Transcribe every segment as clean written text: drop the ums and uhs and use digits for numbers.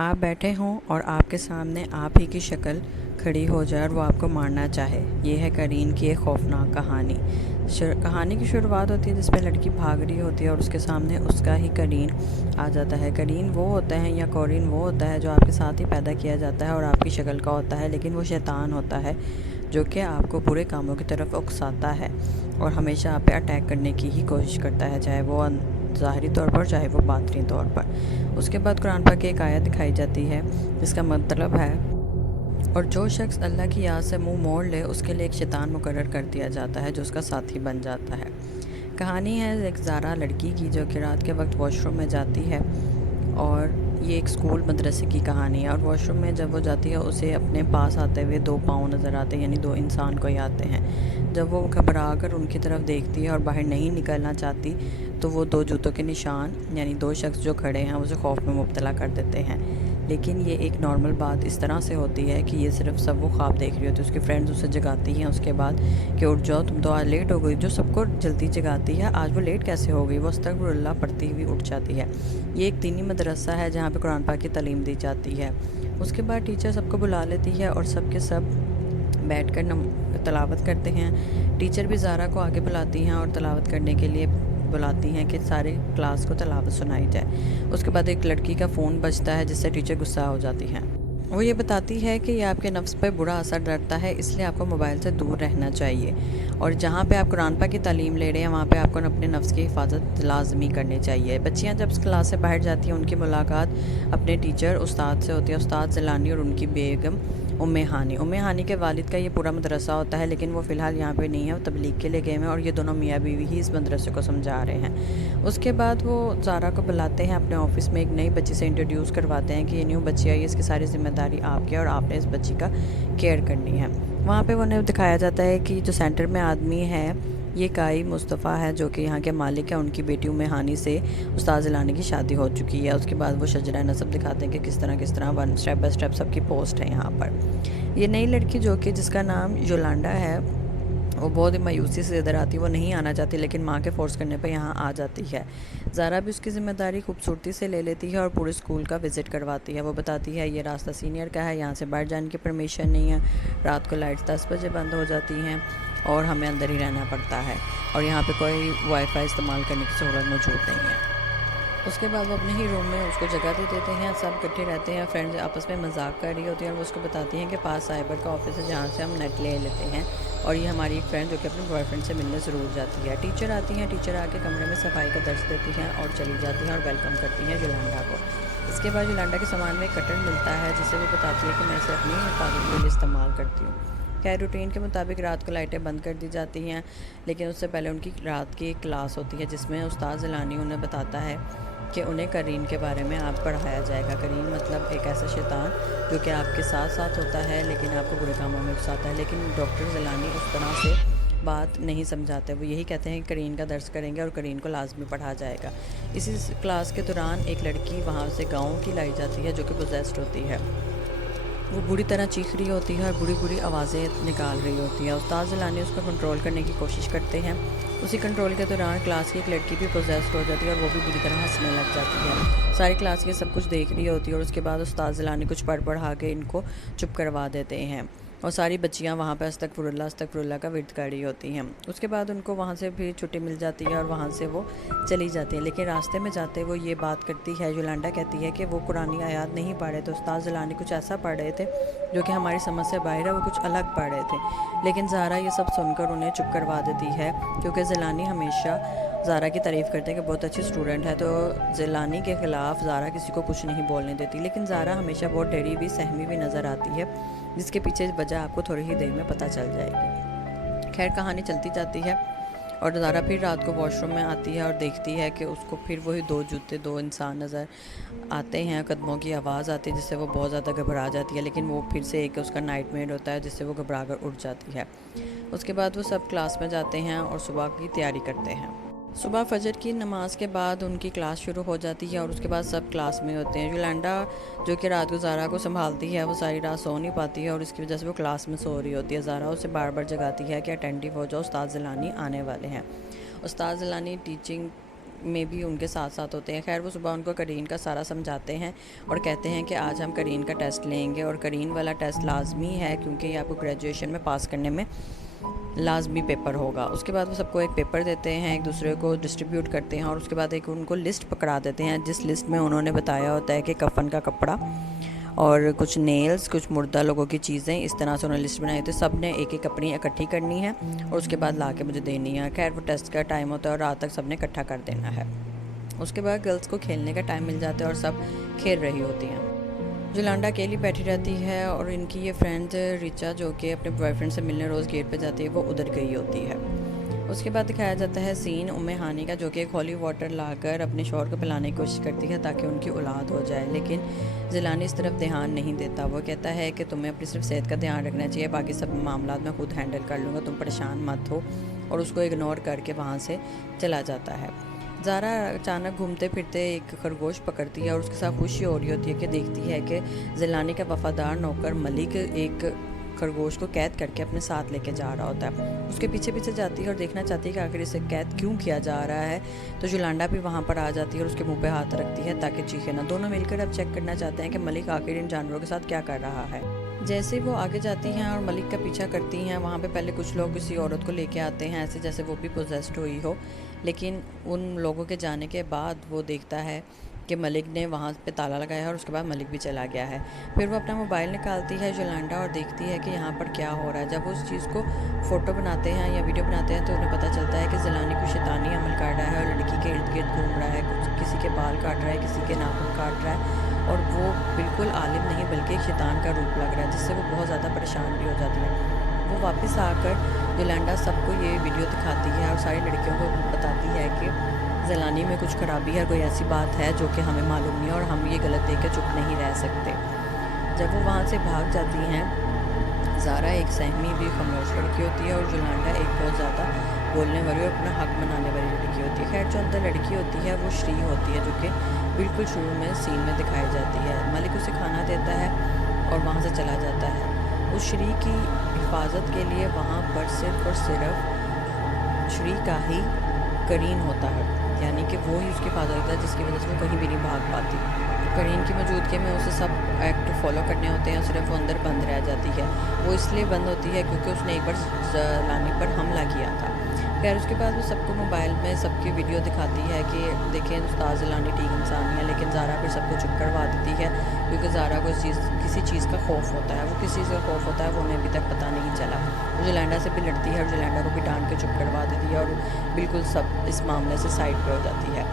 आप बैठे हों और आपके सामने आप ही की शक्ल खड़ी हो जाए और वो आपको मारना चाहे। ये है करीन की एक खौफनाक कहानी। कहानी की शुरुआत होती है जिस पे लड़की भाग रही होती है और उसके सामने उसका ही करीन आ जाता है। करीन वो होता है या कोरिन वो होता है जो आपके साथ ही पैदा किया जाता है और आपकी शक्ल का होता है, लेकिन वो शैतान होता है जो कि आपको बुरे कामों की तरफ उकसाता है और हमेशा आप पे अटैक करने की ही कोशिश करता है, चाहे वो ज़ाहरी तौर पर चाहे वो बातनी तौर पर। उसके बाद कुरान पाक की एक आयत दिखाई जाती है जिसका मतलब है, और जो शख्स अल्लाह की याद से मुंह मोड़ ले उसके लिए एक शैतान मुकर्रर कर दिया जाता है जो उसका साथी बन जाता है। कहानी है एक ज़ारा लड़की की जो कि रात के वक्त वॉशरूम में जाती है, और ये एक स्कूल मदरसे की कहानी है। और वॉशरूम में जब वो जाती है उसे अपने पास आते हुए दो पाँव नज़र आते हैं, यानी दो इंसान कोई आते हैं। जब वो घबरा कर उनकी तरफ देखती है और बाहर नहीं निकलना चाहती तो वो दो जूतों के निशान यानी दो शख्स जो खड़े हैं उसे खौफ में मुब्तला कर देते हैं। लेकिन ये एक नॉर्मल बात इस तरह से होती है कि ये सिर्फ सब वो ख्वाब देख रही होती है। उसकी फ्रेंड्स उसे जगाती हैं उसके बाद कि उठ जाओ, तुम तो आज लेट हो गई। जो सबको जल्दी जगाती है, आज वो लेट कैसे हो गई, वो अस्तगफिरुल्लाह पढ़ती हुई उठ जाती है। ये एक दीनी मदरसा है जहाँ पे कुरान पाक की तालीम दी जाती है। उसके बाद टीचर सबको बुला लेती है और सब के सब बैठ कर तलावत करते हैं। टीचर भी ज़ारा को आगे बुलाती हैं और तलावत करने के लिए बुलाती हैं कि सारे क्लास को तलावत सुनाई जाए। उसके बाद एक लड़की का फ़ोन बजता है जिससे टीचर गुस्सा हो जाती हैं। वो ये बताती है कि ये आपके नफ्स पर बुरा असर डालता है, इसलिए आपको मोबाइल से दूर रहना चाहिए, और जहाँ पे आप कुरान पाक की तालीम ले रहे हैं वहाँ पे आपको अपने नफ्स की हिफाजत लाजमी करनी चाहिए। बच्चियाँ जब क्लास से बाहर जाती हैं उनकी मुलाकात अपने टीचर उस्ताद से होती है, उस्ताद ज़िलानी और उनकी बेगम उम्मे हानी के वालिद का ये पूरा मदरसा होता है, लेकिन वो फ़िलहाल यहाँ पे नहीं है, वो तबलीग के लिए गए हैं और ये दोनों मियाँ बीवी ही इस मदरसे को समझा रहे हैं। उसके बाद वो ज़ारा को बुलाते हैं अपने ऑफिस में, एक नई बच्ची से इंट्रोड्यूस करवाते हैं कि ये न्यू बच्ची आई है, इसकी सारी जिम्मेदारी आपकी है और आपने इस बच्ची का केयर करनी है। वहाँ पे उन्हें दिखाया जाता है कि जो सेंटर में आदमी है ये काई मुस्तफ़ा है जो कि यहाँ के मालिक है। उनकी बेटी उम्मे हानी से उस्ताद ज़िलानी की शादी हो चुकी है। उसके बाद वो शजरा नसब दिखाते हैं कि किस तरह वन स्टेप बाय स्टेप सबकी पोस्ट है यहाँ पर। ये नई लड़की जो कि जिसका नाम योलांडा है वो बहुत ही मायूसी से इधर आती है, वो नहीं आना चाहती लेकिन माँ के फ़ोर्स करने पे यहाँ आ जाती है। ज़ारा भी उसकी ज़िम्मेदारी खूबसूरती से ले लेती है और पूरे स्कूल का विज़िट करवाती है। वो बताती है ये रास्ता सीनियर का है, यहाँ से बाहर जाने की परमिशन नहीं है, रात को लाइट्स 10 बजे बंद हो जाती हैं और हमें अंदर ही रहना पड़ता है, और यहाँ पे कोई वाईफाई इस्तेमाल करने की सहूलत मौजूद नहीं है। उसके बाद वो अपने ही रूम में उसको जगह दे देते हैं, सब इकट्ठे रहते हैं, फ्रेंड्स आपस में मजाक कर रही होती है और वो उसको बताती हैं कि पास साइबर का ऑफिस है जहाँ से हम नेट ले लेते हैं, और ये हमारी एक फ्रेंड जो कि अपने बॉयफ्रेंड से मिलने ज़रूर जाती है। टीचर आती हैं, टीचर आके कमरे में सफाई का दर्ज देती हैं और चली जाती हैं और वेलकम करती हैं योलांडा को। इसके बाद योलांडा के सामान में एक कटर मिलता है जिसे वो बताती है कि मैं इसे अपनी हिफाजत के लिए इस्तेमाल करती हूँ। खैर रूटीन के मुताबिक रात को लाइटें बंद कर दी जाती हैं, लेकिन उससे पहले उनकी रात की एक क्लास होती है जिसमें उस्ताद ज़िलानी उन्हें बताता है कि उन्हें करीन के बारे में आप पढ़ाया जाएगा। करीन मतलब एक ऐसा शैतान जो कि आपके साथ साथ होता है लेकिन आपको बुरे कामों में उकसाता है। लेकिन डॉक्टर ज़िलानी उस तरह से बात नहीं समझाते, वो यही कहते हैं कि करीन का दर्स करेंगे और करीन को लाजमी पढ़ा जाएगा। इसी क्लास के दौरान एक लड़की वहाँ से गाँव की लाई जाती है जो कि पोजेस्ड होती है। वो बुरी तरह चीख रही होती है और बुरी बुरी आवाज़ें निकाल रही होती है। उस्ताद ज़िलानी उसको कंट्रोल करने की कोशिश करते हैं। उसी कंट्रोल के दौरान क्लास की एक लड़की भी पोजेस्ड हो जाती है और वो भी बुरी तरह हंसने लग जाती है। सारी क्लास ये सब कुछ देख रही होती है और उसके बाद उस्ताद ज़िलानी कुछ पढ़ा के इनको चुप करवा देते हैं और सारी बच्चियां वहाँ पर अस्तगफिरुल्लाह का विर्द कर रही होती हैं। उसके बाद उनको वहाँ से भी छुट्टी मिल जाती है और वहाँ से वो चली जाती है। लेकिन रास्ते में जाते वो ये बात करती है, योलांडा कहती है कि वो कुरानी आयात नहीं पढ़े थे, उस्ताद ज़िलानी कुछ ऐसा पढ़ रहे थे जो कि हमारी समझ से बाहर है, वो कुछ अलग पढ़ रहे थे। लेकिन ज़ारा ये सब सुनकर उन्हें चुप करवा देती है क्योंकि ज़िलानी हमेशा ज़ारा की तारीफ़ करते हैं कि बहुत अच्छी स्टूडेंट है, तो ज़िलानी के ख़िलाफ़ ज़ारा किसी को कुछ नहीं बोलने देती। लेकिन ज़ारा हमेशा बहुत डरी हुई सहमी हुई नज़र आती है जिसके पीछे वजह आपको थोड़ी ही देर में पता चल जाएगी। खैर कहानी चलती जाती है और ज़ारा फिर रात को वॉशरूम में आती है और देखती है कि उसको फिर वही दो जूते दो इंसान नज़र आते हैं, कदमों की आवाज़ आती है जिससे वो बहुत ज़्यादा घबरा जाती है। लेकिन वो फिर से एक उसका नाइटमेयर होता है जिससे वो घबरा कर उठ जाती है। उसके बाद वो सब क्लास में जाते हैं और सुबह की तैयारी करते हैं। सुबह फजर की नमाज के बाद उनकी क्लास शुरू हो जाती है और उसके बाद सब क्लास में होते हैं। योलांडा जो कि रात को ज़ारा को संभालती है वो सारी रात सो नहीं पाती है और इसकी वजह से वो क्लास में सो रही होती है। ज़ारा उसे बार बार जगाती है कि अटेंटिव हो जाओ, उस्ताद ज़िलानी आने वाले हैं। उस्ताद ज़िलानी टीचिंग में भी उनके साथ साथ होते हैं। खैर वो सुबह उनको करीन का सारा समझाते हैं और कहते हैं कि आज हम करीन का टेस्ट लेंगे और करीन वाला टेस्ट लाजमी है क्योंकि ये आपको ग्रेजुएशन में पास करने में लाजमी पेपर होगा। उसके बाद वो सबको एक पेपर देते हैं, एक दूसरे को डिस्ट्रीब्यूट करते हैं और उसके बाद एक उनको लिस्ट पकड़ा देते हैं जिस लिस्ट में उन्होंने बताया होता है कि कफ़न का कपड़ा और कुछ नेल्स, कुछ मुर्दा लोगों की चीज़ें, इस तरह से उन्होंने लिस्ट बनाई। तो सब ने एक एक अपनी इकट्ठी करनी है और उसके बाद ला के मुझे देनी है। खैर वो टेस्ट का टाइम होता है और रात तक सब ने इकट्ठा कर देना है। उसके बाद गर्ल्स को खेलने का टाइम मिल जाता है और सब खेल रही होती हैं। जोलांडा अकेली बैठी रहती है और इनकी ये फ्रेंड रिचा जो कि अपने बॉयफ्रेंड से मिलने रोज़ गेट पे जाती है, वो उधर गई होती है। उसके बाद दिखाया जाता है सीन उम्मे हानी का, जो कि एक हॉली वाटर लाकर अपने शौहर को पिलाने की कोशिश करती है ताकि उनकी औलाद हो जाए, लेकिन जिलानी इस तरफ ध्यान नहीं देता। वो कहता है कि तुम्हें अपनी सिर्फ सेहत का ध्यान रखना चाहिए, बाकी सब मामला मैं खुद हैंडल कर लूँगा, तुम परेशान मत हो, और उसको इग्नोर करके वहाँ से चला जाता है। ज़ारा अचानक घूमते फिरते एक खरगोश पकड़ती है और उसके साथ खुशी हो रही होती है कि देखती है कि जिलानी का वफ़ादार नौकर मलिक एक खरगोश को कैद करके अपने साथ लेके जा रहा होता है। उसके पीछे पीछे जाती है और देखना चाहती है कि आखिर इसे कैद क्यों किया जा रहा है। तो जोलांडा भी वहाँ पर आ जाती है और उसके मुंह पे हाथ रखती है ताकि चीखे ना। दोनों मिलकर अब चेक करना चाहते हैं कि मलिक आखिर इन जानवरों के साथ क्या कर रहा है। जैसे वो आगे जाती हैं और मलिक का पीछा करती हैं, वहाँ पे पहले कुछ लोग किसी औरत को लेके आते हैं ऐसे जैसे वो भी पोजेस्ड हुई हो, लेकिन उन लोगों के जाने के बाद वो देखता है कि मलिक ने वहाँ पे ताला लगाया है और उसके बाद मलिक भी चला गया है। फिर वो अपना मोबाइल निकालती है जोलांडा और देखती है कि यहाँ पर क्या हो रहा है। जब वो उस चीज़ को फ़ोटो बनाते हैं या वीडियो बनाते हैं तो उन्हें पता चलता है कि जिलानी कुछ शैतानी अमल कर रहा है और लड़की के इर्द गिर्द घूम रहा है, कुछ किसी के बाल काट रहा है, किसी के नाखून काट रहा है, और वो बिल्कुल आलिम नहीं बल्कि एक शैतान का रूप लग रहा है, जिससे वो बहुत ज़्यादा परेशान भी हो जाती है। वो वापस आकर जोलांडा सबको ये वीडियो दिखाती है और सारी लड़कियों को बताती है कि ज़लानी में कुछ खराबी है, कोई ऐसी बात है जो कि हमें मालूम नहीं है और हम ये गलत देख के चुप नहीं रह सकते। जब वो वहाँ से भाग जाती हैं, ज़ारा एक सहमी भी खामोश लड़की होती है और जोलांडा एक बहुत ज़्यादा बोलने वाली और अपना हक मनाने वाली लड़की होती है। खैर जो अंदर लड़की होती है वो श्री होती है, जो कि बिल्कुल शुरू में सीन में दिखाई जाती है। मलिक उसे खाना देता है और वहाँ से चला जाता है। उस श्री की हिफाजत के लिए वहाँ पर सिर्फ और सिर्फ श्री का ही करीन होता है, यानी कि वो ही उसकी हिफाजत होता है, जिसकी वजह से वो कहीं भी नहीं भाग पाती। करीन की मौजूदगी में उसे सब एक्ट फॉलो करने होते हैं, सिर्फ वो अंदर बंद रह जाती है। वो इसलिए बंद होती है क्योंकि उसने एक बार ज़लानी पर हमला किया था। खैर उसके बाद वो सबको मोबाइल में सबकी वीडियो दिखाती है कि देखें उस्ताद ज़लानी ठीक इंसान है, लेकिन ज़ारा फिर सबको चुप करवा देती है क्योंकि ज़ारा को किसी चीज़ का खौफ होता है। वो किस चीज़ का खौफ होता है वो उन्हें अभी तक पता नहीं चला। वो जोलांडा से भी लड़ती है और जोलांडा को भी डांट के चुप करवा देती है और बिल्कुल सब इस मामले से साइड पर हो जाती है।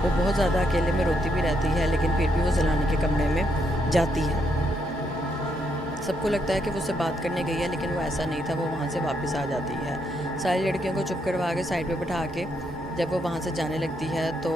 वो बहुत ज़्यादा अकेले में रोती भी रहती है, लेकिन फिर भी वो ज़लानी के कमरे में जाती है। सबको लगता है कि वो उससे बात करने गई है, लेकिन वो ऐसा नहीं था, वो वहाँ से वापस आ जाती है। सारी लड़कियों को चुप करवा के साइड पे बिठा के जब वो वहाँ से जाने लगती है तो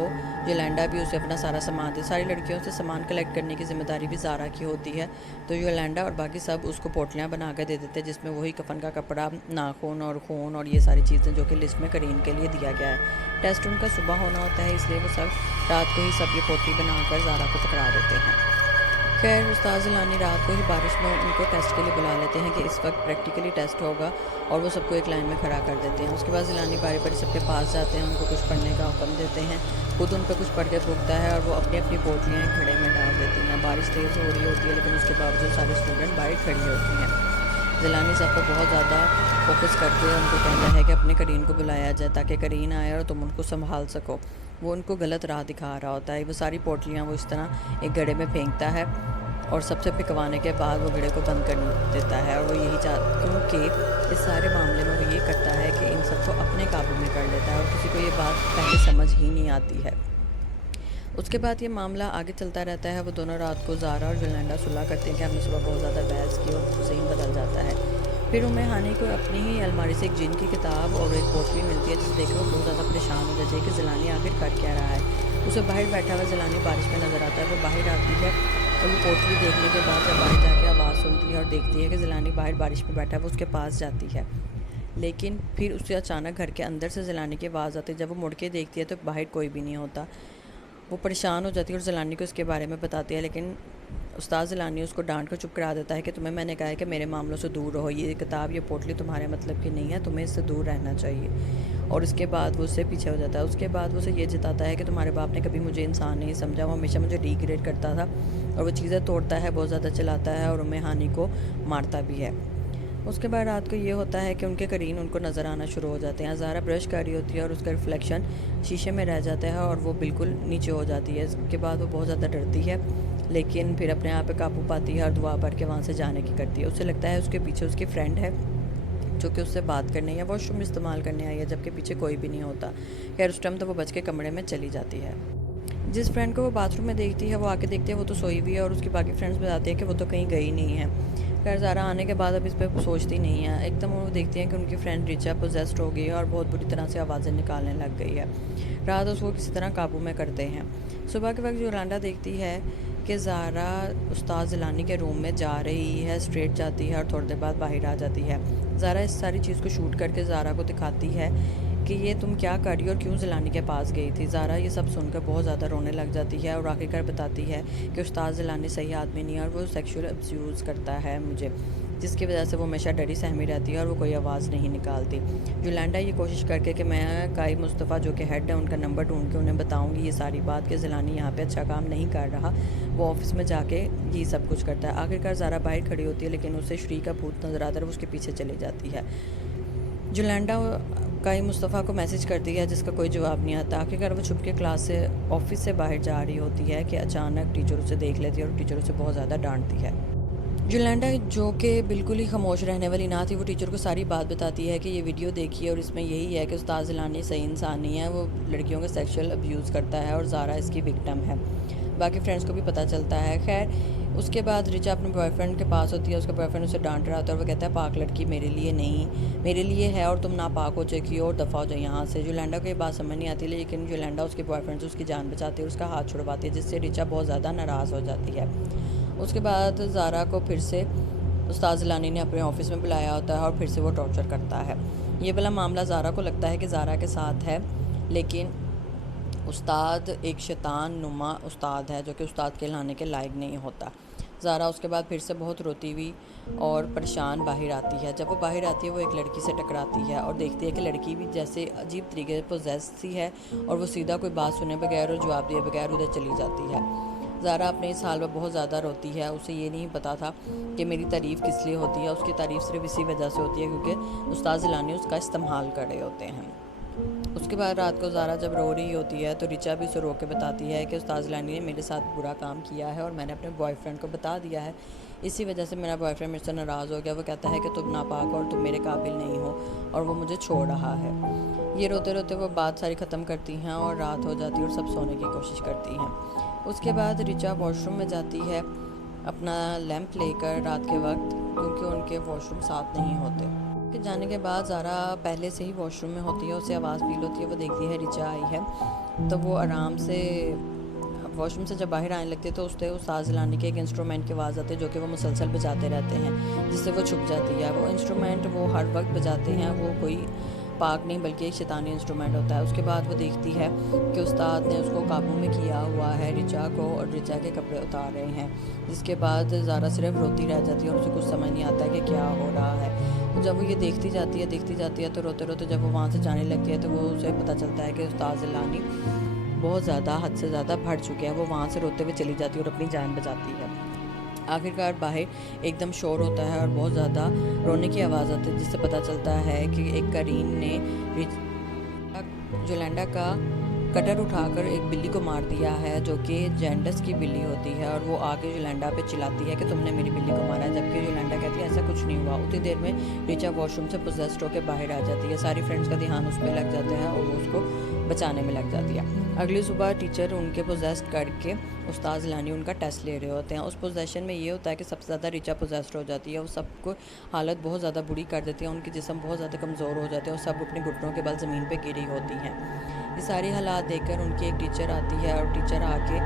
जोलांडा भी उसे अपना सारा सामान दे। सारी लड़कियों से सामान कलेक्ट करने की ज़िम्मेदारी भी ज़ारा की होती है। तो जोलांडा और बाकी सब उसको पोटलियाँ बना कर दे देते हैं जिसमें वही कफन का कपड़ा, नाखून और खून और ये सारी चीज़ें जो कि लिस्ट में करीन के लिए दिया गया है। टेस्ट उनका सुबह होना होता है, इसलिए वो सब रात को ही सब ये पोटली बनाकर ज़ारा को पकड़ा देते हैं। खैर उस्ताद ज़लानी रात को ही बारिश में उनको टेस्ट के लिए बुला लेते हैं कि इस वक्त प्रैक्टिकली टेस्ट होगा, और वो सबको एक लाइन में खड़ा कर देते हैं। उसके बाद ज़लानी बारी बारी सबके पास जाते हैं, उनको कुछ पढ़ने का हुक्म देते हैं, खुद उन पर कुछ पढ़ के फूकता है और वो अपनी अपनी पोटलियाँ एक घड़े में डाल देती हैं। बारिश तेज़ हो रही होती है, लेकिन उसके बावजूद सारे स्टूडेंट बाहर खड़ी होती हैं। ज़लानी सब पर बहुत ज़्यादा फोकस करके उनको कहता है कि अपने करीन को बुलाया जाए ताकि करीन आए और तुम उनको संभाल सको। वो उनको गलत राह दिखा रहा होता है। वो सारी पोटलियाँ वो इस तरह एक घड़े में फेंकता है और सबसे पिकवाने के बाद वो घड़े को बंद कर देता है, और वो यही क्योंकि इस सारे मामले में वो ये करता है कि इन सबको अपने काबू में कर लेता है और किसी को ये बात पहले समझ ही नहीं आती है। उसके बाद ये मामला आगे चलता रहता है। वो दोनों रात को ज़ारा और जोलांडा सुलह करते हैं कि हमने सुबह बहुत ज़्यादा बहस की और सीन बदल जाता है। फिर उम्मे हानी को अपनी ही अलमारी से एक जिन की किताब और एक पोटली मिलती है, जिसे देखकर वो बहुत ज़्यादा परेशान हो जाती है कि ज़लानी आखिर कर क्या रहा है। उसे बाहर बैठा हुआ ज़लानी बारिश में नज़र आता है। वो बाहर आती है और वो पोटली देखने के बाद जब बाहर जाके आवाज़ सुनती है और देखती है कि ज़लानी बाहर बारिश में बैठा है, वो उसके पास जाती है, लेकिन फिर उससे अचानक घर के अंदर से ज़लानी की आवाज़ आती है। जब वो मुड़ के देखती है तो बाहर कोई भी नहीं होता। वो परेशान हो जाती है और ज़लानी को इसके बारे में बताती है, लेकिन उस्ताद ज़लानी उसको डांट कर चुप करा देता है कि तुम्हें मैंने कहा है कि मेरे मामलों से दूर रहो, ये किताब ये पोटली तुम्हारे मतलब की नहीं है, तुम्हें इससे दूर रहना चाहिए। और उसके बाद वो उससे पीछे हो जाता है। उसके बाद वो उसे ये जताता है कि तुम्हारे बाप ने कभी मुझे इंसान नहीं समझा, वो हमेशा मुझे डिग्रेड करता था, और वो चीज़ें तोड़ता है, बहुत ज़्यादा चलाता है और उम्मे हानि को मारता भी है। उसके बाद रात को ये होता है कि उनके करीन उनको नज़र आना शुरू हो जाते हैं। ज़ारा ब्रश कर रही होती है और उसका रिफ्लेक्शन शीशे में रह जाता है और वो बिल्कुल नीचे हो जाती है। इसके बाद वो बहुत ज़्यादा डरती है, लेकिन फिर अपने आप पे काबू पाती है और दुआ पढ़ के वहाँ से जाने की करती है। उसे लगता है उसके पीछे उसकी फ्रेंड है जो कि उससे बात करने या वॉशरूम इस्तेमाल करने आई है, जबकि पीछे कोई भी नहीं होता। खैर उस टाइम तो वो बच के कमरे में चली जाती है। जिस फ्रेंड को वो बाथरूम में देखती है, वो आके देखती है वो तो सोई हुई है, और उसकी बाकी फ्रेंड्स बताती है कि वो तो कहीं गई नहीं है। खैर ज़ारा आने के बाद अब इस पर सोचती नहीं है। एकदम वो देखती है कि उनकी फ्रेंड रिचा पोजेस्ड हो गई है और बहुत बुरी तरह से आवाज़ें निकालने लग गई है। रात उसको किसी तरह काबू में करते हैं। सुबह के वक्त योलांडा देखती है कि ज़ारा उस्ताद ज़िलानी के रूम में जा रही है, स्ट्रेट जाती है और थोड़ी देर बाद बाहर आ जाती है। ज़ारा इस सारी चीज़ को शूट करके ज़ारा को दिखाती है कि ये तुम क्या कर रही हो और क्यों ज़िलानी के पास गई थी। ज़ारा ये सब सुनकर बहुत ज़्यादा रोने लग जाती है और आखिरकार बताती है कि उस्ताद ज़िलानी सही आदमी नहीं है और वो सेक्सुअल अब्यूज़ करता है मुझे, जिसकी वजह से वो हमेशा डरी सहमी रहती है और वो कोई आवाज़ नहीं निकालती। योलांडा ये कोशिश करके कि मैं काई मुस्तफ़ा जो कि हेड है उनका नंबर ढूंढ के उन्हें बताऊंगी ये सारी बात कि ज़िलानी यहाँ पे अच्छा काम नहीं कर रहा, वो ऑफिस में जाके ये सब कुछ करता है। आखिरकार ज़ारा बाहर खड़ी होती है, लेकिन उसे श्री का भूत नज़र आता है, वो उसके पीछे चली जाती है। योलांडा काई मुस्तफ़ा को मैसेज करती है जिसका कोई जवाब नहीं आता। आखिरकार वो छुप के क्लास से ऑफिस से बाहर जा रही होती है कि अचानक टीचर उसे देख लेती है और टीचर उसे बहुत ज़्यादा डांटती है। योलांडा जो कि बिल्कुल ही खामोश रहने वाली ना थी, वो टीचर को सारी बात बताती है कि ये वीडियो देखिए और इसमें यही है कि उस्ताद ज़िलानी सही इंसान नहीं है, वो लड़कियों का सेक्सुअल अब्यूज़ करता है और ज़ारा इसकी विक्टिम है। बाकी फ्रेंड्स को भी पता चलता है। खैर उसके बाद रिचा अपने बॉयफ्रेंड के पास होती है, उसका बॉयफ्रेंड उसे डांट रहा होता है और वो कहता है पाक लड़की मेरे लिए नहीं, मेरे लिए है और तुम नापाक हो चुकी हो और दफ़ा हो जाए यहाँ से। योलांडा को ये बात समझ नहीं आती, लेकिन योलांडा उसके बॉयफ्रेंड से उसकी जान बचाती है और उसका हाथ छुड़वाती है, जिससे रिचा बहुत ज़्यादा नाराज़ हो जाती है। उसके बाद ज़ारा को फिर से उस्ताद ज़िलानी ने अपने ऑफिस में बुलाया होता है और फिर से वो टॉर्चर करता है। ये वाला मामला ज़ारा को लगता है कि ज़ारा के साथ है, लेकिन उस्ताद एक शैतान नुमा उस्ताद है जो कि उस्ताद कहलाने के लायक नहीं होता। ज़ारा उसके बाद फिर से बहुत रोती हुई और परेशान बाहर आती है। जब वो बाहर आती है वो एक लड़की से टकराती है और देखती है कि लड़की भी जैसे अजीब तरीके से पोजेस सी है और वो सीधा कोई बात सुने बगैर और जवाब दिए बगैर उधर चली जाती है। ज़ारा अपने इस हाल में बहुत ज़्यादा रोती है। उसे ये नहीं पता था कि मेरी तारीफ़ किस लिए होती है। उसकी तारीफ़ सिर्फ इसी वजह से होती है क्योंकि उस्ताद ज़िलानी उसका इस्तेमाल कर रहे होते हैं। उसके बाद रात को ज़ारा जब रो रही होती है तो रिचा भी उसे रो के बताती है कि उस्ताद ज़िलानी ने मेरे साथ बुरा काम किया है और मैंने अपने बॉयफ्रेंड को बता दिया है, इसी वजह से मेरा बॉयफ्रेंड मेरे से नाराज़ हो गया। वो कहता है कि तुम नापाक हो और तुम मेरे काबिल नहीं हो और वो मुझे छोड़ रहा है। ये रोते रोते वो बात सारी ख़त्म करती हैं और रात हो जाती है और सब सोने की कोशिश करती हैं। उसके बाद रिचा वॉशरूम में जाती है अपना लैंप लेकर रात के वक्त, क्योंकि उनके वॉशरूम साथ नहीं होते। के जाने के बाद ज़ारा पहले से ही वॉशरूम में होती है, उसे आवाज़ फील होती है, वो देखती है रिचा आई है, तो वो आराम से वॉशरूम से जब बाहर आने लगती है तो उससे उस्ताद ज़िलानी के एक इंस्ट्रूमेंट की आवाज़ आती है जो कि वो मुसलसल बजाते रहते हैं, जिससे वो छुप जाती है। वो इंस्ट्रूमेंट वो हर वक्त बजाते हैं, वो कोई पाक नहीं बल्कि एक शैतानी इंस्ट्रूमेंट होता है। उसके बाद वो देखती है कि उस्ताद ने उसको काबू में किया हुआ है रिचा को, और रिचा के कपड़े उतार रहे हैं, जिसके बाद ज़ारा सिर्फ रोती रह जाती है और उसे कुछ समझ नहीं आता है कि क्या हो रहा है। जब वो ये देखती जाती है तो रोते रोते जब वो वहाँ से जाने लगती है तो वो उसे पता चलता है कि उस्ताद ज़िलानी बहुत ज़्यादा हद से ज़्यादा बढ़ चुके हैं। वो वहाँ से रोते हुए चली जाती है और अपनी जान बचाती है। आखिरकार बाहर एकदम शोर होता है और बहुत ज़्यादा रोने की आवाज़ आती है, जिससे पता चलता है कि एक करीन ने योलांडा का कटर उठाकर एक बिल्ली को मार दिया है जो कि जेंडस की बिल्ली होती है, और वो आके योलांडा पे चिल्लाती है कि तुमने मेरी बिल्ली को मारा, जबकि योलांडा कहती है ऐसा कुछ नहीं हुआ। उतनी देर में रिचा वॉशरूम से पोजेस्ड होकर बाहर आ जाती है। सारी फ्रेंड्स का ध्यान उस पर लग जाता है और वो उसको बचाने में लग जाती है। अगली सुबह टीचर उनके पोजेस्ड करके उस्ताद ज़िलानी उनका टेस्ट ले रहे होते हैं। उस पोजेशन में ये होता है कि सबसे ज़्यादा रिचा पोजेस्ड हो जाती है, वो सबको हालत बहुत ज़्यादा बुरी कर देती है, उनके जिस्म बहुत ज़्यादा कमज़ोर हो जाते हैं और सब अपने घुटनों के बल ज़मीन पे गिरी होती हैं। ये सारी हालात देखकर उनकी एक टीचर आती है और टीचर आके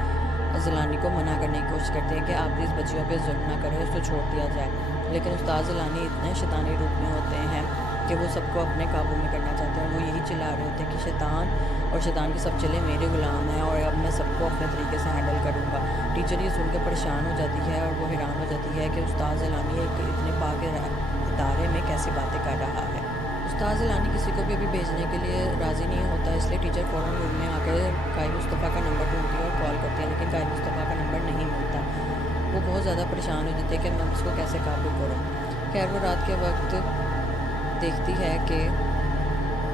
ज़िलानी को मना करने की कोशिश करती है कि आप प्लीज़ बच्चियों पे जुल्म ना करें, उसको छोड़ दिया जाए। लेकिन उस्ताद ज़िलानी इतने शैतानी रूप में होते हैं कि वो सबको अपने काबू में करना चाहते हैं। वो यही चिल्ला रहे होते हैं कि शैतान और शैतान के सब चले मेरे गुलाम हैं और अब मैं सबको अपने तरीके से हैंडल करूँगा। टीचर ये सुनकर परेशान हो जाती है और वो हैरान हो जाती है कि उस्ताद ज़िलानी एक इतने पाक इदारे में कैसी बातें कर रहा है। उस्ताद ज़िलानी किसी को भी अभी भेजने के लिए राज़ी नहीं होता, इसलिए टीचर फ़ौरन रूम में आकर कायम मुस्तफ़ा का नंबर ढूंढती है और कॉल करती है, लेकिन कायम मुस्तफ़ा का नंबर नहीं मिलता। वो बहुत ज़्यादा परेशान हो जाती है कि मैं उसको कैसे काबू करूँ। खैर वो रात के वक्त देखती है कि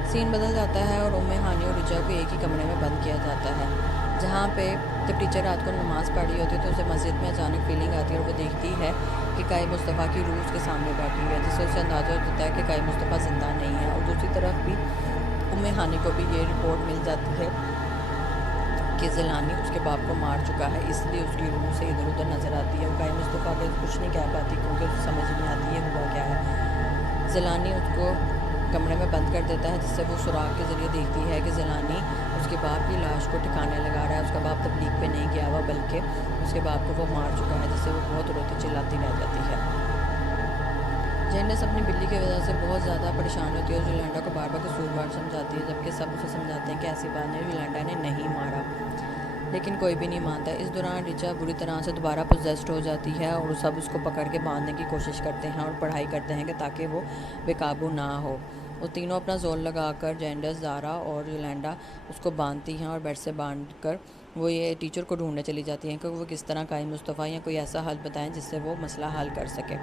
सीन बदल जाता है और उम्मे हानी और रिचा को एक ही कमरे में बंद किया जाता है, जहाँ पे जब टीचर रात को नमाज़ पढ़ी होती है तो उसे मस्जिद में अचानक फीलिंग आती है और वो देखती है कि कायम मुस्तफ़ा की रूह उसके सामने बैठी हुई है, जिससे उसे अंदाज़ा हो जाता है कि कायम मुस्तफ़ा ज़िंदा नहीं है। और दूसरी तरफ भी उम्मे हानी को भी ये रिपोर्ट मिल जाती है कि ज़िलानी उसके बाप को मार चुका है, इसलिए उसकी रूह से इधर उधर नज़र आती है और कायम मुस्तफ़ा को कुछ नहीं कह पाती क्योंकि उसे समझ नहीं आती है हुआ क्या है। ज़िलानी उसको कमरे में बंद कर देता है, जिससे वो सुराग के ज़रिए देखती है कि ज़िलानी उसके बाप की लाश को ठिकाने लगा रहा है। उसका बाप तबलीग पे नहीं गया हुआ बल्कि उसके बाप को वो मार चुका है, जिससे वो बहुत रोती चिल्लाती रह जाती है। जेंडस अपनी बिल्ली की वजह से बहुत ज़्यादा परेशान होती है और योलांडा को बार बार कसूरवार समझाती है, जबकि सब उसे समझाते हैं कि ऐसी बात नहीं, योलांडा ने नहीं मारा, लेकिन कोई भी नहीं मानता। इस दौरान रिचा बुरी तरह से दोबारा पोजेस्ड हो जाती है और सब उसको पकड़ के बांधने की कोशिश करते हैं और पढ़ाई करते हैं कि ताकि वो बेकाबू ना हो। वो तीनों अपना जोर लगाकर जेंडस, ज़ारा और योलांडा उसको बांधती हैं और बेड से बांध कर वो ये टीचर को ढूंढने चली जाती हैं कि वो किस तरह कायम मुस्तफ़ा या कोई ऐसा हल बताएं जिससे वो मसला हल कर सके।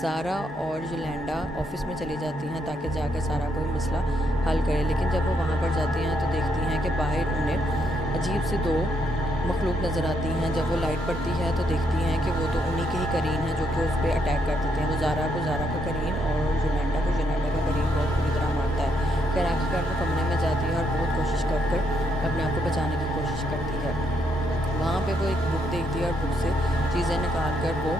ज़ारा और योलांडा ऑफिस में चली जाती हैं ताकि जाकर सारा कोई मसला हल करे, लेकिन जब वो वहाँ पर जाती हैं तो देखती हैं कि बाहर उन्हें अजीब सी दो मखलूक नज़र आती हैं। जब वो लाइट पड़ती है तो देखती हैं कि वो तो उन्हीं के ही करीन हैं जो कि उस पर अटैक कर देते हैं। वो ज़ारा का करीन और योलांडा का करीन बहुत बुरी तरह मारता है। फिर आखिरकार वो कमरे में जाती है और बहुत कोशिश कर अपने आप को बचाने की कोशिश करती है। वहाँ पे वो एक बुक देखती है और बुक से चीज़ें निकाल कर वो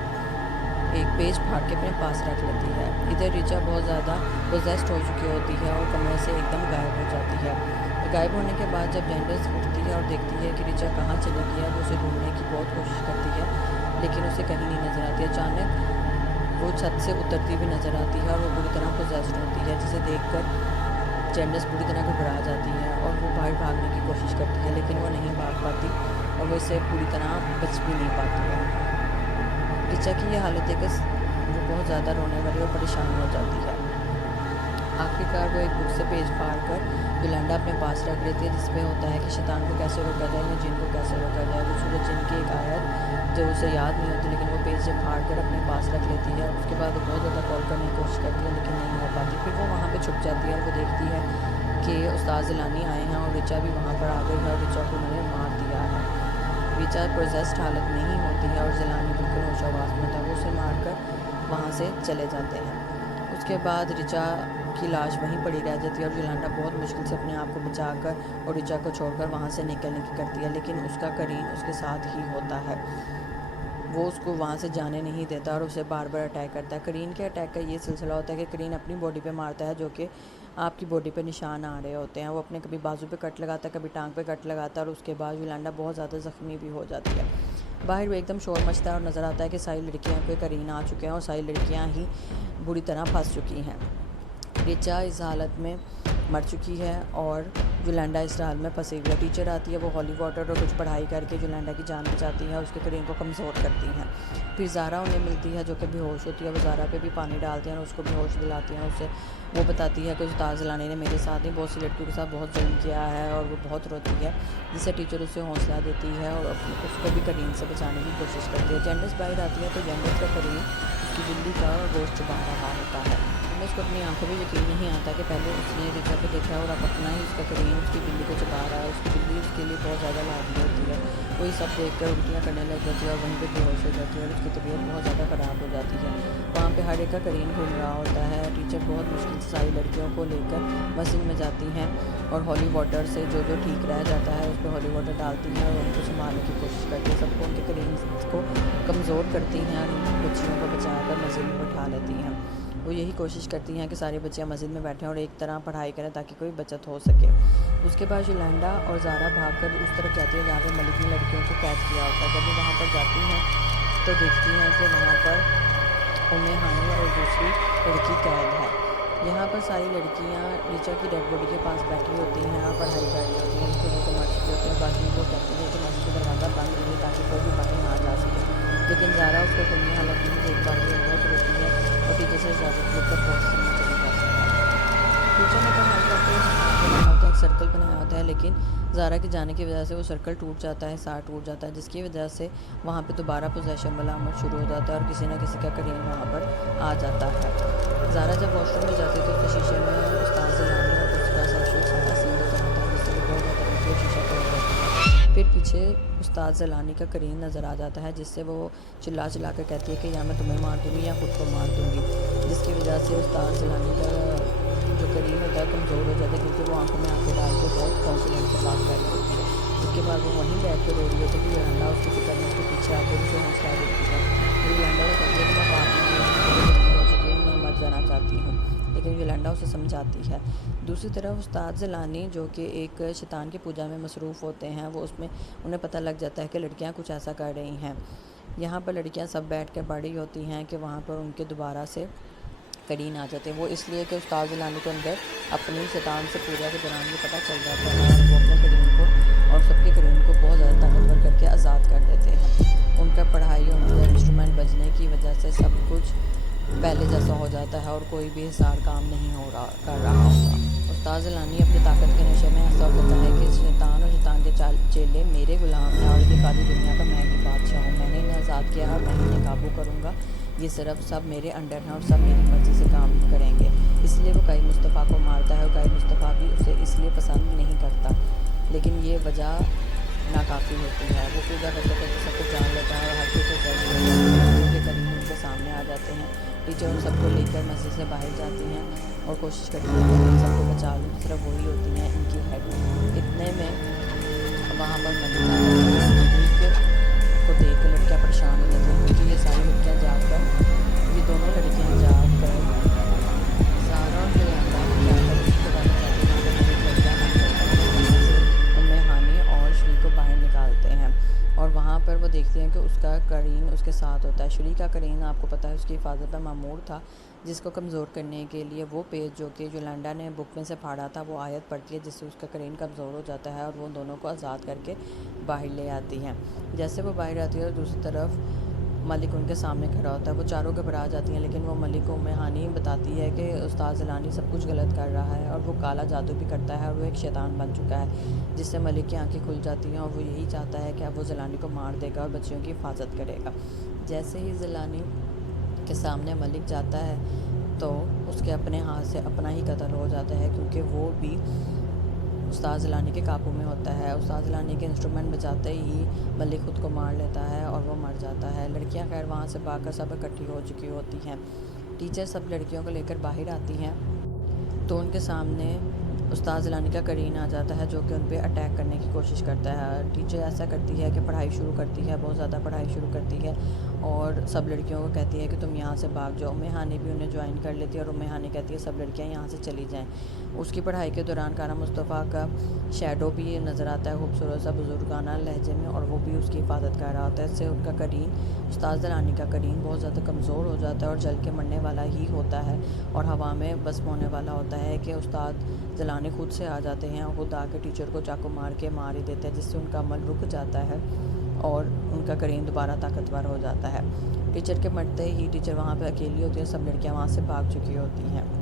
एक पेज फाड़ के अपने पास रख लेती है। इधर रिचा बहुत ज़्यादा पोजेस्ड हो चुकी होती है और कमरे से एकदम गायब हो जाती है। गायब होने के बाद जब जेंडस उठती है और देखती है कि रिचा कहाँ चली गई है, वो उसे ढूंढने की बहुत कोशिश करती है, लेकिन उसे कहीं नहीं नज़र आती। अचानक वो छत से उतरती हुई नज़र आती है और वो बुरी तरह पोजेस्ड होती है, जिसे देखकर जेंडस बुरी तरह घबरा जाती है और वो बाहर भागने की कोशिश करती है, लेकिन वो नहीं भाग पाती और वो इससे पूरी तरह बच भी नहीं पाती है। रिचा की ये हालत देखकर वो बहुत ज़्यादा रोने वाली और परेशान हो जाती है। आखिरकार वो एक बुक से पेज फाड़ कर योलांडा अपने पास रख लेती है, जिसमें होता है कि शैतान को कैसे रोका जाए या जिन को कैसे रोका जाए। वो सूरज जिन की एक आयत जो उसे याद नहीं होती, लेकिन वो पेज से फाड़ कर अपने पास रख लेती है। उसके बाद वो बहुत ज़्यादा कॉल करने की कोशिश करती है, लेकिन नहीं हो पाती। फिर वो वहाँ पर छुप जाती है और वो देखती है कि उस्ताद ज़िलानी आए हैं और रिचा भी वहाँ पर आ गई है और रिचा को उन्होंने मार दिया है। रिचा पोजेस्ड हालत में ही होती है और ज़िलानी बिल्कुल होशाबाज में होता है। वो उसे मार कर वहाँ से चले जाते हैं। उसके बाद रिचा की लाश वहीं पड़ी रह जाती है और योलांडा बहुत मुश्किल से अपने आप को बचाकर और रिचा को छोड़कर वहाँ से निकलने की करती है, लेकिन उसका करीन उसके साथ ही होता है। वो उसको वहाँ से जाने नहीं देता और उसे बार बार अटैक करता है। करीन के अटैक का ये सिलसिला होता है कि करीन अपनी बॉडी पे मारता है जो कि आपकी बॉडी पे निशान आ रहे होते हैं। वो अपने कभी बाजू पे कट लगाता है, कभी टांग पे कट लगाता है और उसके बाद योलांडा बहुत ज़्यादा ज़ख्मी भी हो जाती है। बाहर वो एकदम शोर मचता है और नज़र आता है कि सारी लड़कियाँ पे करीन आ चुके हैं और सारी लड़कियाँ ही बुरी तरह फंस चुकी हैं। रिचा इस हालत में मर चुकी है और योलांडा इस हाल में फंसी हुई है। टीचर आती है, वो हॉली वाटर और कुछ पढ़ाई करके योलांडा की जान बचाती है और उसके करीन को कमज़ोर करती हैं। फिर ज़ारा उन्हें मिलती है जो कि बेहोश होती है। वो ज़ारा पे भी पानी डालती हैं और उसको बेहोश दिलाती हैं। उसे वो बताती है कि उस्ताद ज़िलानी ने मेरे साथ नहीं बहुत सी लड़कियों के साथ बहुत जुल्म किया है और वो बहुत रोती है, जिससे टीचर उसे हौसला देती है और उसको भी करीन से बचाने की कोशिश करती है। जेंडस बाहर आती है तो जेंडस का करीन उसकी बिल्ली का गोश्त चबा रहा होता है। उसको अपनी आंखों में यकीन नहीं आता कि पहले उसने रिचा को देखा और अब अपना ही उसका करीन उसकी बिल्ली को चबा रहा है। उसकी बिल्ली उसके लिए बहुत ज़्यादा लाडली होती है। वही सब देख कर उल्टियाँ करने लग जाती है और वहीं पर बेहोश हो जाती है और उसकी तबीयत बहुत ज़्यादा ख़राब हो जाती है। वहाँ पे हर एक का करीन घूम रहा होता है। टीचर बहुत मुश्किल से सारी लड़कियों को लेकर मस्जिद में जाती हैं और हॉली वाटर से जो जो ठीक रह जाता है उस पर हॉली वाटर डालती हैं और उनको संभालने की कोशिश करती है। सबको उनके करीन को कमज़ोर करती हैं और उन बच्चियों को बचाकर मस्जिद में बैठा लेती हैं। वो यही कोशिश करती हैं कि सारी बच्चियाँ मस्जिद में बैठें और एक तरह पढ़ाई करें ताकि कोई बचत हो सके। उसके बाद योलांडा और ज़ारा भागकर उस तरफ जाती है जहाँ पर मलिक ने लड़कियों को कैद किया होता है। जब वो वहाँ पर जाती हैं तो देखती हैं कि वहाँ पर उम्मे हानी और दूसरी लड़की कैद है। यहाँ पर सारी लड़कियाँ रिचा की डेड बॉडी के पास बैठी होती हैं और पढ़ाई कर रही होती हैं। उनको वो तो मर चुकी होती हैं। बाकी वो कहती हैं कि मस्जिद का दरवाज़ा बंद रहे ताकि कोई भी बाहर ना जा सके, लेकिन ज़ारा उसको खुली हालत नहीं देख पाती है, बहुत रोती है और टीचर से इजाज़त लेकर पहुँच चली जाती है। टीचर ने कहा बनाया होता है, एक सर्कल बनाया होता है, लेकिन ज़ारा के जाने की वजह से वो सर्कल टूट जाता है, सार टूट जाता है, जिसकी वजह से वहाँ पे दोबारा पोजेशन वाला अमल शुरू हो जाता है और किसी न किसी का करीन वहाँ पर आ जाता है। ज़ारा जब वॉशरूम में जाती है तो उसके शीशे में उस्ताद ज़िलानी और उसका ससुर सारा सीन नज़र आता है, जिससे वो बहुत ज़्यादा रोती है, शीशा तोड़ देती है। फिर पीछे उस्ताद ज़िलानी का करीन नज़र आ जाता है, जिससे वो चिल्ला चिल्ला कर कहती है कि या मैं तुम्हें मार दूँगी या ख़ुद को मार दूँगी, जिसकी वजह से उस्ताद ज़िलानी का जो करीन होता है कमज़ोर हो जाता है, क्योंकि वो आंखों में आंखें डाल के बहुत कॉन्फिडेंस से बात कर रही होती है। उसके बाद वो वहीं बैठ कर रो रही होती है कि योलंडा उसके फिक्र में उसके पीछे आकर उसे हौसला देती है। फिर योलंडा को कहती है कि मैं पाप नहीं हो चुकी हूँ, मैं मर जाना चाहती हूँ, लेकिन योलंडा उसे समझाती है। दूसरी तरफ उस्ताद ज़िलानी जो कि एक शैतान की पूजा में मसरूफ़ होते हैं, वो उसमें उन्हें पता लग जाता है कि लड़कियाँ कुछ ऐसा कर रही हैं। यहाँ पर लड़कियाँ सब बैठ कर पढ़ रही होती हैं कि वहाँ पर उनके दोबारा से करीन आ जाते हैं। वो इसलिए कि उस्ताद ज़िलानी के अंदर अपनी शैतान से पूजा के दौरान ये पता चल जाता है और वो अपने करीन को और सबके करीन को बहुत ज़्यादा ताकतवर करके आज़ाद कर देते हैं। उनका पढ़ाई, उनका इंस्ट्रूमेंट बजने की वजह से सब कुछ पहले जैसा हो जाता है और कोई भी हिसार काम नहीं कर रहा होता। उस्ताद ज़िलानी अपनी ताकत के नशे में ऐसा होता है कि शैतान और शैतान के चेले मेरे गुलाम हैं और ये सारी दुनिया का मैं ही बादशाह हूँ, मैंने इन्हें आज़ाद किया और मैं इन्हें काबू करूँगा, ये सिर्फ सब मेरे अंडर हैं और सब मेरी मर्ज़ी से काम करेंगे। इसलिए वो काई मुस्तफ़ा को मारता है और काई मुस्तफ़ा भी उसे इसलिए पसंद नहीं करता, लेकिन ये वजह नाकाफ़ी होती है। वो पूजा करते करते सब कुछ जान लेता है और हर चीज़ के करीब उनके सामने आ जाते हैं। टीचर उन सबको लेकर मस्जिद से बाहर जाती हैं और कोशिश करती हैं कि इन सबको बचा लूँ, सिर्फ वही होती हैं इनकी हेड। इतने में वहाँ पर मलिक को देख कर लड़कियाँ परेशान हो जाती हैं, क्योंकि ये सारी लड़कियाँ जाकर ये दोनों लड़कियाँ जाकर ज़ारा और योलंडा जाकर उसको बताना चाहती हैं कि मलिक लड़कियाँ हम करता उम्मे हानी और श्री को बाहर निकालते हैं और वहाँ पर वो देखते हैं कि उसका करीन उसके साथ होता है। श्री का करीन आपको पता है उसकी हिफाजत पर मामूर था, जिसको कमज़ोर करने के लिए वो पेज जो कि योलंडा ने बुक में से फाड़ा था वो आयत पढ़ती है, जिससे उसका करीन कमज़ोर हो जाता है और वो दोनों को आज़ाद करके बाहर ले आती हैं। जैसे वो बाहर आती है और दूसरी तरफ मलिक उनके सामने खड़ा होता है, वो चारों घबरा जाती हैं, लेकिन वो मलिक को उम्मे हानी बताती है कि उस्ताद ज़िलानी सब कुछ गलत कर रहा है और वो काला जादू भी करता है और वो एक शैतान बन चुका है, जिससे मलिक की आंखें खुल जाती हैं और वो यही चाहता है कि अब वो ज़िलानी को मार देगा और बच्चियों की हिफाजत करेगा। जैसे ही ज़िलानी के सामने मलिक जाता है तो उसके अपने हाथ से अपना ही कत्ल हो जाता है, क्योंकि वो भी उस्ताद ज़िलानी के काबू में होता है। उस्ताद ज़िलानी के इंस्ट्रूमेंट बजाते ही मलिक ख़ुद को मार लेता है और वो मर जाता है। लड़कियां खैर वहाँ से भागकर सब इकट्ठी हो चुकी होती हैं। टीचर सब लड़कियों को लेकर बाहर आती हैं तो उनके सामने उस्ताद ज़िलानी का करीन आ जाता है, जो कि उन पर अटैक करने की कोशिश करता है। टीचर ऐसा करती है कि पढ़ाई शुरू करती है, बहुत ज़्यादा पढ़ाई शुरू करती है और सब लड़कियों को कहती है कि तुम यहाँ से भाग जाओ। उम्मे हानी भी उन्हें ज्वाइन कर लेती है और उम्मे हानी कहती है सब लड़कियाँ यहाँ से चली जाएँ। उसकी पढ़ाई के दौरान कारा मुस्तफ़ा का शैडो भी नज़र आता है खूबसूरत सा बुजुर्गाना लहजे में, और वो भी उसकी हिफाजत कर रहा होता है। इससे उनका करीन, उस्ताद ज़िलानी का करीन बहुत ज़्यादा कमज़ोर हो जाता है और जल के मरने वाला ही होता है और हवा में बस होने वाला होता है कि उस्ताद ज़िलानी खुद से आ जाते हैं और खुद आके टीचर को चाकू मार के मार ही देते हैं, जिससे उनका अमल रुक जाता है और उनका करीन दोबारा ताकतवर हो जाता है। टीचर के मरते ही टीचर वहाँ पे अकेली होती है, सब लड़कियाँ वहाँ से भाग चुकी होती हैं।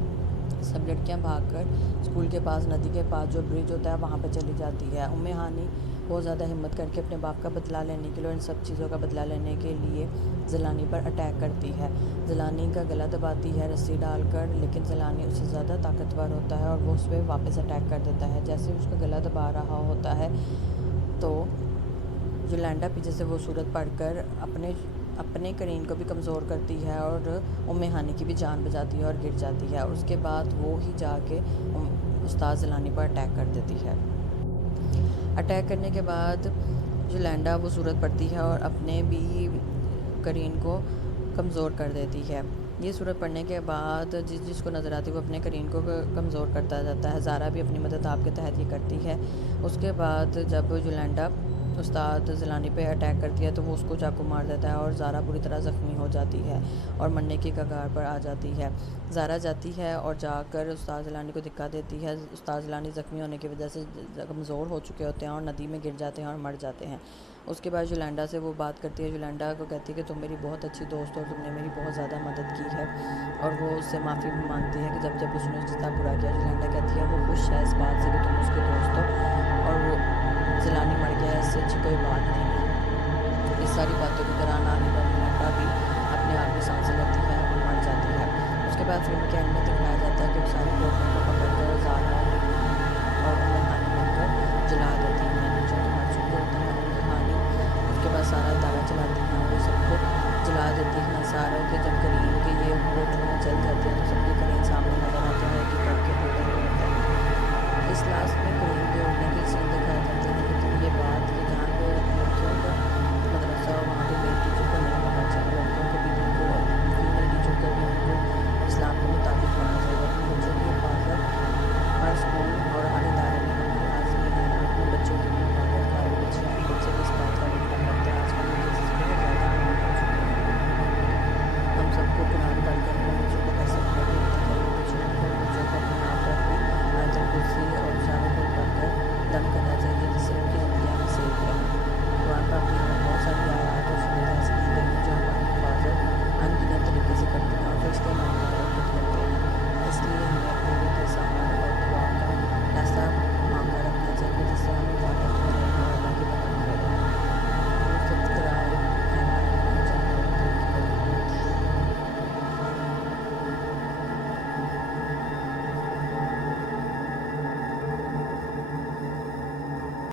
सब लड़कियाँ भागकर स्कूल के पास, नदी के पास जो ब्रिज होता है वहाँ पे चली जाती है। उम्मे हानी बहुत ज़्यादा हिम्मत करके अपने बाप का बदला लेने के लिए और इन सब चीज़ों का बदला लेने के लिए ज़िलानी पर अटैक करती है। ज़िलानी का गला दबाती है रस्सी डालकर, लेकिन ज़िलानी उससे ज़्यादा ताकतवर होता है और वो उस पर वापस अटैक कर देता है। जैसे उसका गला दबा रहा होता है तो योलंडा पीछे से वो सूरत पढ़कर अपने करीन को भी कमज़ोर करती है और उम्मे हानी की भी जान बचाती है और गिर जाती है, और उसके बाद वो ही जाके उस्ताद ज़िलानी पर अटैक कर देती है। अटैक करने के बाद योलंडा वो सूरत पड़ती है और अपने भी करीन को कमज़ोर कर देती है। ये सूरत पड़ने के बाद जिसको नज़र आती है वो अपने करीन को कमज़ोर करता जाता है। ज़ारा भी अपनी मदद आपके तहत ये करती है। उसके बाद जब योलंडा उस्ताद ज़िलानी पे अटैक करती है तो वो उसको चाकू मार देता है और ज़ारा बुरी तरह ज़ख्मी हो जाती है और मरने की कगार पर आ जाती है। ज़ारा जाती है और जाकर उस्ताद ज़िलानी को धक्का देती है। उस्ताद ज़िलानी ज़ख्मी होने की वजह से कमज़ोर हो चुके होते हैं और नदी में गिर जाते हैं और मर जाते हैं। उसके बाद योलंडा से वो बात करती है, योलंडा को कहती है कि तुम मेरी बहुत अच्छी दोस्त हो और तुमने मेरी बहुत ज़्यादा मदद की है, और वो उससे माफ़ी भी मांगती है कि जब जब उसने जितना बुरा किया। योलंडा कहती है वो खुश है इस बात से कि तुम उसके दोस्त हो, और वो जिलानी मर गया, इससे अच्छी कोई बात नहीं है। इस सारी बातों के दौरान आखिर योलंडा भी अपने आप में सांसें लेती है और मर जाती है। उसके बाद फिल्म के एंड में दिखाया जाता है कि वो सारी लोगों को पकड़ कर ज़ारा और उन्हें हानि मिलकर जला देती हैं, जो तो मर चुके होते हैं उन्हें हानि उसके बाद सारा दावा चलाती हैं और वो सबको जला देती हैं। सारों के जब